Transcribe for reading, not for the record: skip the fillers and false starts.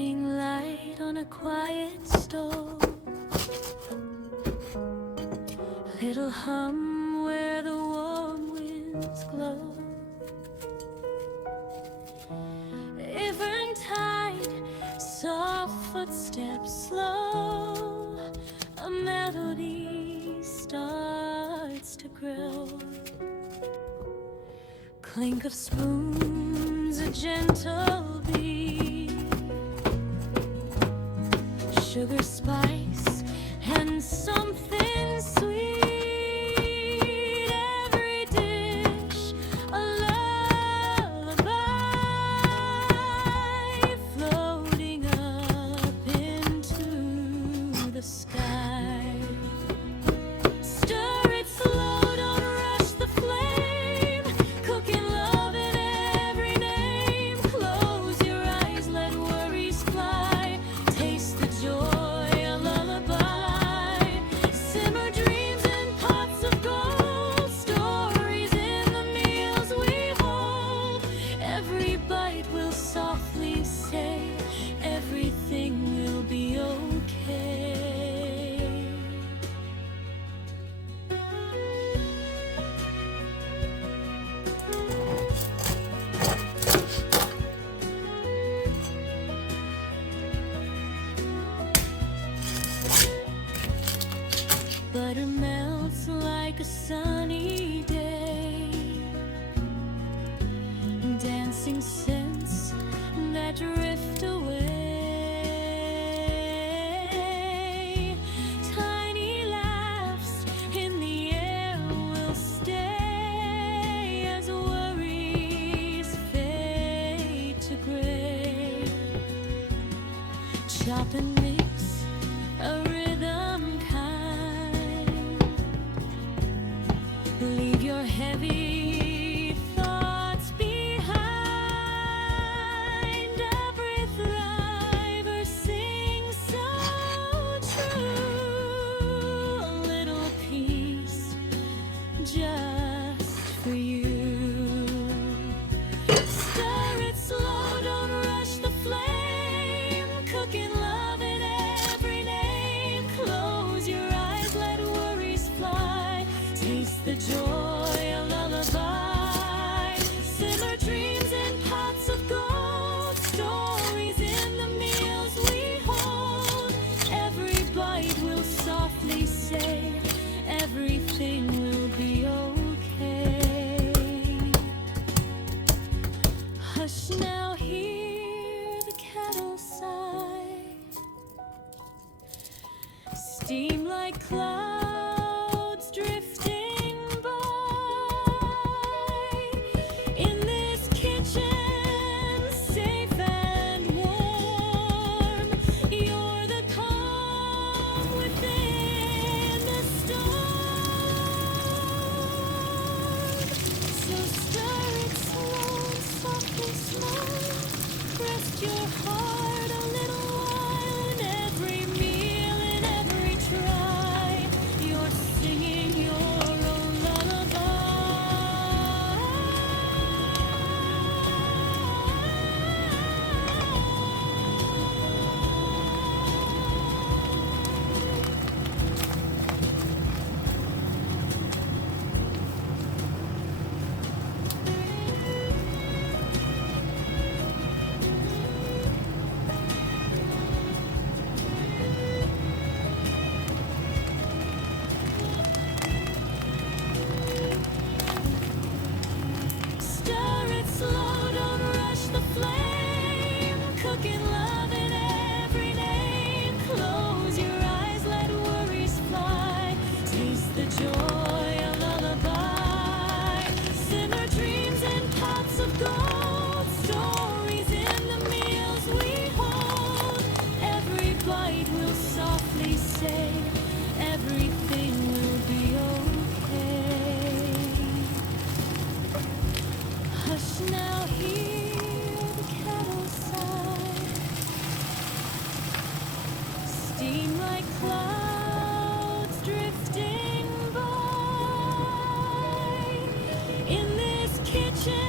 Morning light on a quiet stove, little hum where the warm winds glow. Eventide, soft footsteps slow, a melody starts to grow. Clink of spoons, a gentle beat, sugar, spice, and something sweet. Every dish a lullaby, floating up into the sky. Stir it slow, don't rush the flame, cooking love in every name. Close your eyes, let worries fly, taste the joy, a lullaby. Simmer dreams in pots of gold, stories in the meals we hold. Every bite will softly say, everything will be okay. Butter melts like a sunny day, dancing scents that drift away. Tiny laughs in the air will stay as worries fade to gray. Chop and mix a rhythm kind, leave your heavy thoughts behind. Every thriver sings so true, a little peace just for you. Stir it slow, don't rush the flame, cooking love in every name. Close your eyes, let worries fly, taste the joy, a lullaby. Simmer dreams in pots of gold, stories in the meals we hold. Every bite will softly say, everything will be okay. Hush now, hear the kettle sigh, steam like clouds drifting by. In this kitchen, safe and warm, you're the calm within the storm. So stir it slow and softly smile, rest your heart a little while. In every meal, in every try, you're singing your own lullaby. Stir it slow, don't rush the flame, cooking love in every name. Close your eyes, let worries fly, taste the joy, a lullaby. Simmer dreams in pots of gold, stories in the meals we hold. Every bite will softly say, everything will be okay. Hush now, hear the kettle sigh, steam like clouds drifting by. In this kitchen,